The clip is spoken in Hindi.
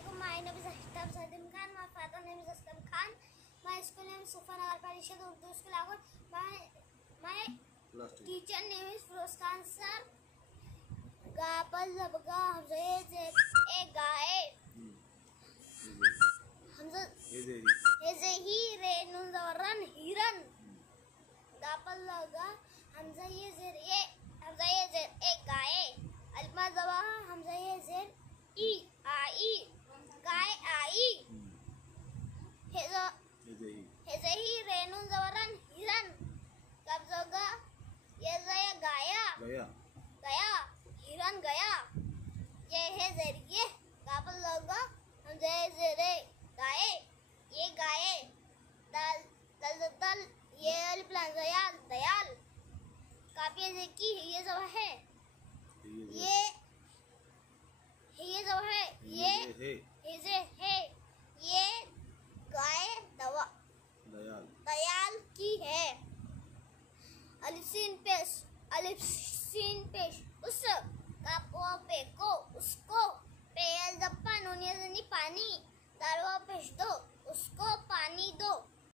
Assalamualaikum. My name is Ashtab Sadim Khan. My father name is Aslam Khan. My school name is Sufa Nagar Parishad Urdu School Lahore. My teacher name is Firoz Khan sir. Gapal zabga hamza e gae. Hamza he renun zawaran hiran. Gapal laga hamza ye e gae. Alma zawaha hamza ye zer i ai gae ai. Hezehi renun zawaran hiran. Kabzaga ye zaya gaya हिरन गया. ये है जरिए काबल लगा हम जरे गाए ये गाए दल दल दल ये प्लान दयाल काफी की ये सब है ये सब है ये है ये गाय दयाल की है. अलिफ सीन पेश उस कापो पेको उसको पेयल दप्पा नोनिया पानी दारवा पेश दो उसको पानी दो.